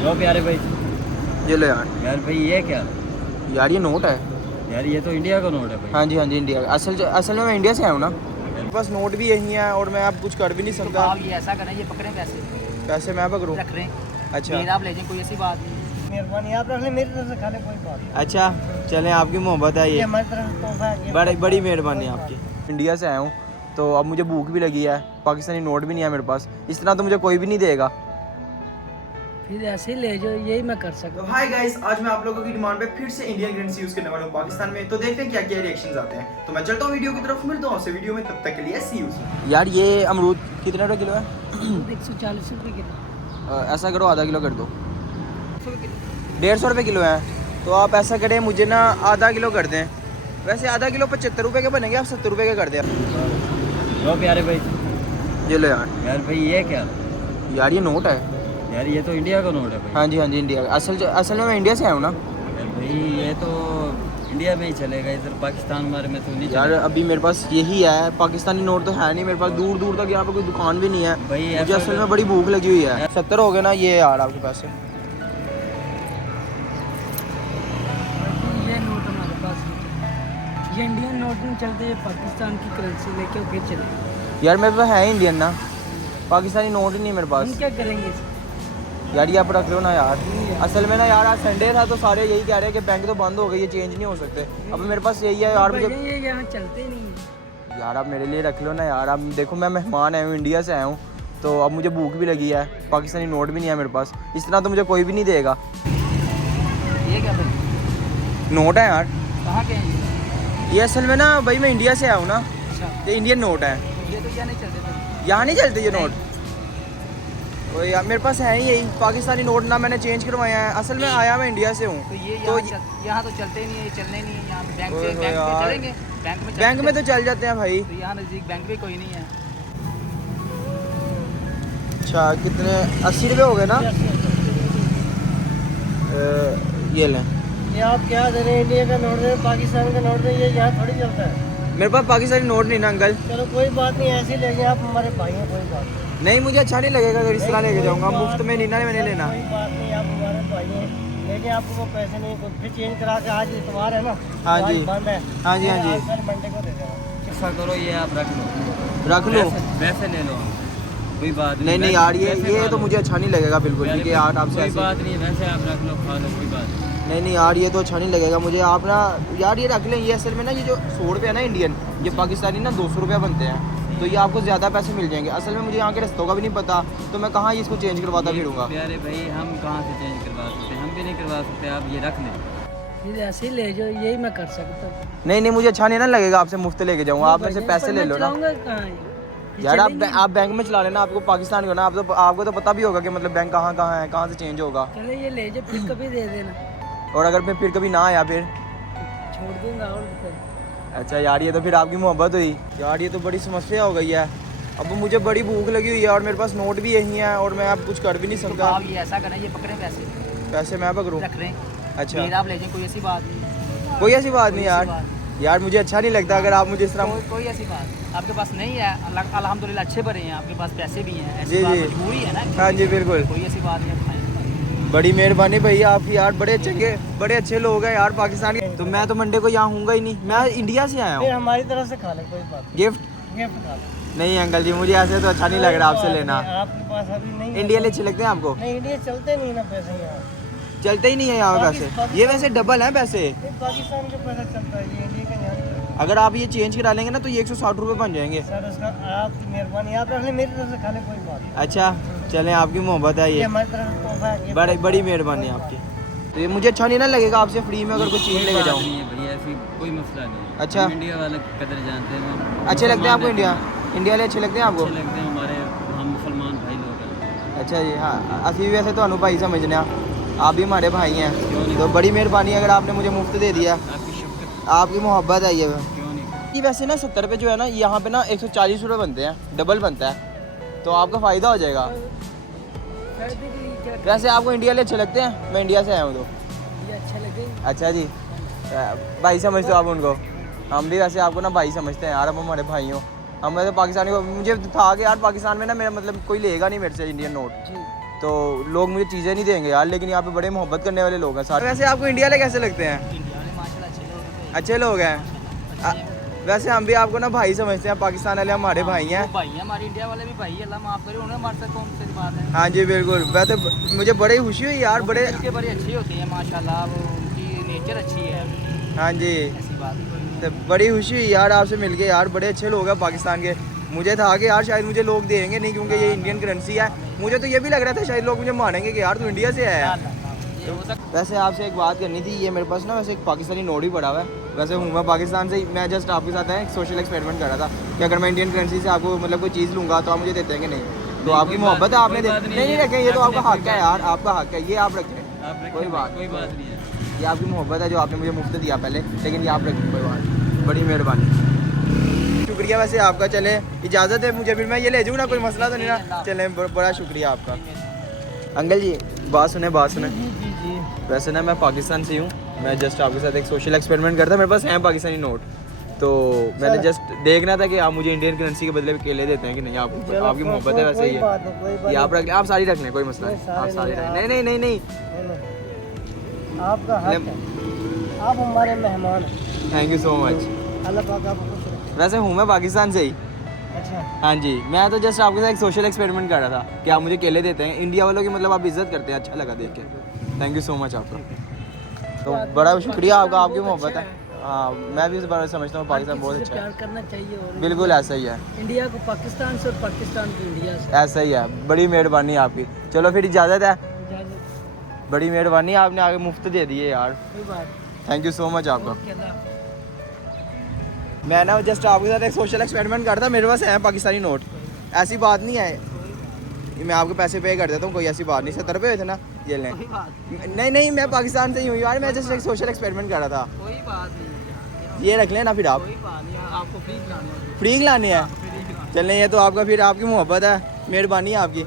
लो प्यारे भाई। ये लो यार। यार भाई ये क्या? यार ये नोट है। यार ये तो इंडिया का नोट है भाई। हाँ जी इंडिया का। असल में मैं इंडिया से आया हूँ ना, मेरे पास नोट भी यही है और मैं अब कुछ कर भी नहीं तो सकता। आप ये ऐसा करें, ये पकड़े पैसे पैसे मैं पकड़ूँ? रख रहे हैं। अच्छा फिर आप ले जाएं, कोई ऐसी बात नहीं। मेहरबानी आप रख लें, मेरी तरफ से खा लें, कोई बात नहीं। अच्छा चलें, आपकी मोहब्बत है ये हमारी तरफ से तोहफा है। बड़ी बड़ी मेहरबानी आपकी। इंडिया से आया हूँ तो अब मुझे भूख भी लगी है, पाकिस्तानी नोट भी नहीं है मेरे पास, इस तरह तो मुझे कोई भी नहीं देगा। फिर ऐसे ही ले जाओ, यही मैं कर सकता तो हाय गाइस, आज मैं आप लोगों की डिमांड पे फिर से इंडियन करेंसी यूज करने वाला हूँ पाकिस्तान में। तो देखते हैं क्या क्या रिएक्शंस आते हैं। तो मैं चलता हूँ वीडियो की तरफ, मिलता हूँ आपसे वीडियो में, तब तक के लिए सी यू। यार ये अमरूद कितने रुपए किलो है? 140 रुपये किलो। ऐसा करो आधा किलो कर दो। 150 रुपये किलो है, तो आप ऐसा करें मुझे ना आधा किलो कर दें। वैसे आधा किलो 75 रुपये के बनेंगे, आप 70 रुपये के कर दें। लो प्यारे भाई। ये लो यार। यार भाई ये क्या? यार ये नोट है। यार ये तो इंडिया का नोट है भाई। हाँ जी इंडिया का। असल में मैं इंडिया से आया हूँ ना। यार भाई ये तो इंडिया में ही चलेगा, इधर पाकिस्तान हमारे में तो नहीं यार चलेगा। अभी मेरे पास यही है, पाकिस्तानी नोट तो है नहीं मेरे पास, दूर दूर तक यहाँ पे कोई दुकान भी नहीं है। भाई मुझे ऐसा असल में बड़ी भूख लगी हुई है। 70 हो गए ना ये यार आपके पास। ये नोट हमारे पास नहीं, ये इंडियन नोट नहीं चलते, ये पाकिस्तान की करेंसी लेके फिर चले। यार मेरे पास है इंडियन ना, पाकिस्तानी नोट ही नहीं मेरे हम पास। क्या करेंगे? यार ये आप रख लो ना यार। असल में ना यार आज संडे था तो सारे यही कह रहे हैं कि बैंक तो बंद हो गई है, चेंज नहीं हो सकते। अब मेरे पास यही है यार, मुझे ये यहाँ चलते नहीं है। यार आप मेरे लिए रख लो ना यार। अब देखो मैं मेहमान आया हूँ, इंडिया से आया हूँ, तो अब मुझे भूख भी लगी है, पाकिस्तानी नोट भी नहीं है मेरे पास, इस तरह तो मुझे कोई भी नहीं देगा। ये क्या भाई? नोट है यार। कहाँ के हैं ये असल में ना भाई मैं इंडिया से आया हूँ ना, अच्छा, ये इंडियन नोट है। ये तो क्या नहीं चलते थे? यहाँ नहीं चलते ये नोट। तो यार मेरे पास है ही यही पाकिस्तानी नोट ना, मैंने चेंज करवाया है। असल में आया मैं इंडिया से हूँ। तो ये तो यहाँ तो चलते नहीं है, ये चलने नहीं है यहाँ पे। बैंक ओए से होए बैंक यार। में चलेंगे, बैंक बैंक में तो चल जाते हैं भाई। तो यहाँ नज़दीक बैंक भी कोई नहीं है। अच्छा कितने? 80 रुपये हो गए ना। ये लें। ये आप क्या दे रहे हैं? इंडिया का नोट दे, पाकिस्तान का नोट दे, ये यहाँ थोड़ी चलता है। मेरे पास पाकिस्तानी नोट नहीं ना अंकल। चलो कोई बात नहीं, ऐसे ही ले जाए, आप हमारे भाई हैं, कोई बात नहीं। नहीं मुझे अच्छा नहीं लगेगा अगर इस तरह लेके जाऊंगा, कोई मुफ्त में नहीं ना मैंने लेना। कोई बात नहीं, आप हमारे भाई हैं, लेकिन आपको वो पैसे नहीं, फिर चेंज करा के। आज इतवार है ना, हाँ आज जी। बंद है। हाँ जी कल मंडे को दे देना। ऐसा करो ये आप रख लो। रख लो। वैसे ले लो, कोई बात नहीं यार ये वैसे खा तो लो। मुझे अच्छा नहीं लगेगा बिल्कुल भी कि यार आपसे कोई ऐसे। बात नहीं, वैसे आप रख लो, खा लो, कोई बात नहीं। नहीं यार ये तो अच्छा नहीं लगेगा मुझे। आप ना यार ये रख लें। ये असल में ना ये जो 100 रुपये है ना इंडियन, ये पाकिस्तानी ना 200 रुपये बनते हैं, तो ये आपको ज़्यादा पैसे मिल जाएंगे। असल में मुझे यहाँ के रस्तों का भी नहीं पता, तो मैं कहाँ इसको चेंज करवाता फिरूँगा। प्यारे भाई हम कहाँ से चेंज करवा सकते हैं? हम भी नहीं करवा सकते, आप ये रख लें। फिर ऐसे ही ले जाओ, यही मैं कर सकता हूँ। नहीं मुझे अच्छा नहीं ना लगेगा आपसे मुफ्त लेके जाऊँगा। आप मेरे से पैसे ले लो ना यार। आप बैंक में चला लेना, आपको पाकिस्तान को ना आपको तो पता भी होगा कि मतलब बैंक कहाँ है, कहाँ से चेंज होगा। चलो ये ले जाओ, फिर कभी दे देना। और अगर मैं फिर कभी ना आया फिर? छोड़ दूंगा और फिर। अच्छा यार ये तो फिर आपकी मोहब्बत हुई यार। ये तो बड़ी समस्या हो गई है। अब मुझे बड़ी भूख लगी हुई है और मेरे पास नोट भी यही है और मैं अब कुछ कर भी नहीं तो सकता। आप ये ऐसा करें, ये पकड़े पैसे पैसे मैं पकड़ूँ? रख रहे हैं। अच्छा फिर आप ले जाए, कोई ऐसी बात नहीं। कोई ऐसी बात नहीं कोई ऐसी यार। बात यार मुझे अच्छा नहीं लगता अगर आप मुझे इस तरह। कोई ऐसी बात आपके पास नहीं है। अल्हम्दुलिल्लाह अच्छे भरे हैं, आपके पास पैसे भी हैं। जी, ऐसी बात जी। मजबूरी है ना। हाँ जी बिल्कुल। कोई ऐसी बात नहीं, आप खाएं। बड़ी मेहरबानी भैया आपकी यार, बड़े अच्छे लोग हैं यार पाकिस्तान के। तो मैं तो मंडे को यहाँ हूँगा ही नहीं, मैं इंडिया से आया फिर हूँ। हमारी तरफ से खा ले, कोई बात नहीं। गिफ्ट गिफ्ट खा ले। नहीं अंकल जी, मुझे ऐसे तो अच्छा नहीं लग रहा आपसे लेना। आपके पास अभी नहीं है। इंडिया ले अच्छे लगते हैं आपको? नहीं, इंडिया चलते नहीं ना पैसे यहाँ। चलते ही नहीं है यहाँ पे पैसे। ये वैसे डबल है पैसे। नहीं, पाकिस्तान का पैसा चलता है, ये इंडिया का यहाँ नहीं चलता। अगर आप ये चेंज करा लेंगे ना तो ये 160 रुपये बन जाएंगे। सर उसका आपकी मेहरबानी, आप रख लें, मेरी तरफ से खा लें, कोई बात नहीं। अच्छा चलें, आपकी मोहब्बत है ये ये, हमारी तरफ से तोहफा है। बड़ी मेहरबानी आपकी। तो ये मुझे अच्छा नहीं ना लगेगा आपसे फ्री में अगर कोई चीज़ लेके जाऊँ। नहीं है भैया, ऐसी कोई मसला नहीं है। अच्छा। हम इंडिया वाले की कदर जानते हैं। अच्छे लगते हैं आपको इंडिया वाले? अच्छे लगते हैं आपको? अच्छे लगते हैं हमारे, हम मुसलमान भाई लोग हैं। अच्छा जी हाँ, असली भी वैसे तो भाई समझने आप भी हमारे भाई हैं, क्यों नहीं? तो बड़ी मेहरबानी अगर आपने मुझे मुफ्त दे दिया। आपकी शक्कर, आपकी मोहब्बत है ये। क्यों नहीं? ये वैसे ना 70 रुपये जो है ना, यहाँ पे ना 140 रुपये बनते हैं, डबल बनता है, तो आपका फ़ायदा हो जाएगा। वैसे आपको इंडिया ले अच्छे लगते हैं? मैं इंडिया से आया हूँ तो। ये अच्छा लगेगा। अच्छा जी, भाई समझते हो आप उनको? हम भी वैसे आपको ना भाई समझते हैं यार, अब हमारे भाई हो। हमें तो पाकिस्तानी को, मुझे था कि यार पाकिस्तान में ना मेरा मतलब कोई लेगा नहीं मेरे से इंडियन नोट। जी तो लोग मुझे चीज़ें नहीं देंगे यार, लेकिन यहाँ पे बड़े मोहब्बत करने वाले लोग हैं सारे। वैसे आपको इंडिया वाले कैसे लगते हैं? इंडिया वाले माशाल्लाह अच्छे लोग हैं। अच्छे लोग हैं। वैसे हम भी आपको ना भाई समझते हैं, पाकिस्तान वाले हमारे भाई हैं। वो भाई हैं हमारे, इंडिया वाले भी भाई, अल्लाह माफ़ करे, उन्हें हमारे साथ कौन सी बात है। हाँ जी बिल्कुल। वैसे मुझे बड़ी खुशी हुई यार, बड़े के बड़ी अच्छी होती है माशाल्लाह, वो उनकी नेचर अच्छी है। हाँ जी, ऐसी बात नहीं। तो बड़ी खुशी हुई यार आपसे मिलके यार, बड़े अच्छे लोग हैं पाकिस्तान के। मुझे था कि यार शायद मुझे लोग देंगे नहीं, क्योंकि ये इंडियन करेंसी है। मुझे तो ये भी लग रहा था शायद लोग मुझे मानेंगे कि यार तू इंडिया से आया है। वैसे आपसे एक बात करनी थी, ये मेरे पास ना वैसे एक पाकिस्तानी नोट ही पड़ा हुआ है। वैसे हूँ मैं पाकिस्तान से ही, मैं जस्ट आपके साथ एक सोशल एक्सपेरिमेंट कर रहा था कि अगर मैं इंडियन करेंसी से आपको मतलब कोई चीज़ लूँगा तो आप मुझे देते हैं कि नहीं। तो आपकी मोहब्बत है, आपने नहीं रखें, ये तो आपका हक है यार, आपका हक है, ये आप रखें, कोई बात नहीं है। ये आपकी मोहब्बत है जो आपने मुझे मुफ्त दिया पहले, लेकिन ये आप रखें, कोई बात, बड़ी मेहरबानी, शुक्रिया। वैसे आपका चले इजाज़त है मुझे, फिर मैं ये ले जाऊँ ना, कोई मसला तो नहीं ना? चले, बड़ा शुक्रिया आपका। अंकल जी बात सुने, बात सुने। वैसे ना मैं पाकिस्तान से हूँ, मैं जस्ट आपके साथ एक सोशल एक्सपेरिमेंट करता, मेरे पास है पाकिस्तानी नोट, तो मैंने जस्ट देखना था कि आप मुझे इंडियन करेंसी के बदले में केले देते हैं कि नहीं। आपकी मोहब्बत है वैसे ही है, ये आप रख लें, आप सारी रख लें, कोई मसला नहीं, आप सारी रख लें। नहीं नहीं नहीं आपका हक है, आप हमारे मेहमान हैं। Thank you so much. Allah पाक आपको खुश रखे। वैसे हूँ मैं पाकिस्तान से ही। अच्छा, हाँ जी, मैं तो जस्ट आपके साथ एक सोशल एक्सपेरिमेंट कर रहा था कि आप मुझे केले देते हैं, इंडिया वालों की मतलब आप इज्जत करते हैं, अच्छा लगा देख के। थैंक यू सो मच आपका, तो बड़ा शुक्रिया आपका, आपकी मोहब्बत है। हाँ मैं भी इस बार समझता हूँ पाकिस्तान बहुत अच्छा प्यार है, करना चाहिए, और बिल्कुल ऐसा ही है, इंडिया को पाकिस्तान से और पाकिस्तान को इंडिया से। ऐसा ही है, बड़ी मेहरबानी आपकी। चलो फिर इजाज़त है, इजाज़त। बड़ी मेहरबानी, आपने आगे मुफ्त दे दिए यार, कोई बात। थैंक यू सो मच आपका। ओके, अल्लाह हाफ़िज़। मैं ना जस्ट आपके साथ एक सोशल एक्सपेरिमेंट करता, मेरे पास है पाकिस्तानी नोट, ऐसी बात नहीं है, मैं आपके पैसे पे कर देता हूँ, कोई ऐसी बात नहीं। 70 रुपये हुए थे ना, ये लें। कोई बात नहीं नहीं मैं पाकिस्तान से ही हूँ यार, मैं जस्ट एक सोशल एक्सपेरिमेंट कर रहा था। कोई बात नहीं, ये रख लेना फिर आप, कोई बात नहीं, आपको फ्री खिलाना है। फ्री खिलाने हैं। फ्री खिलाना। चलें, ये तो आपका फिर आपकी मोहब्बत है, मेहरबानी है आपकी।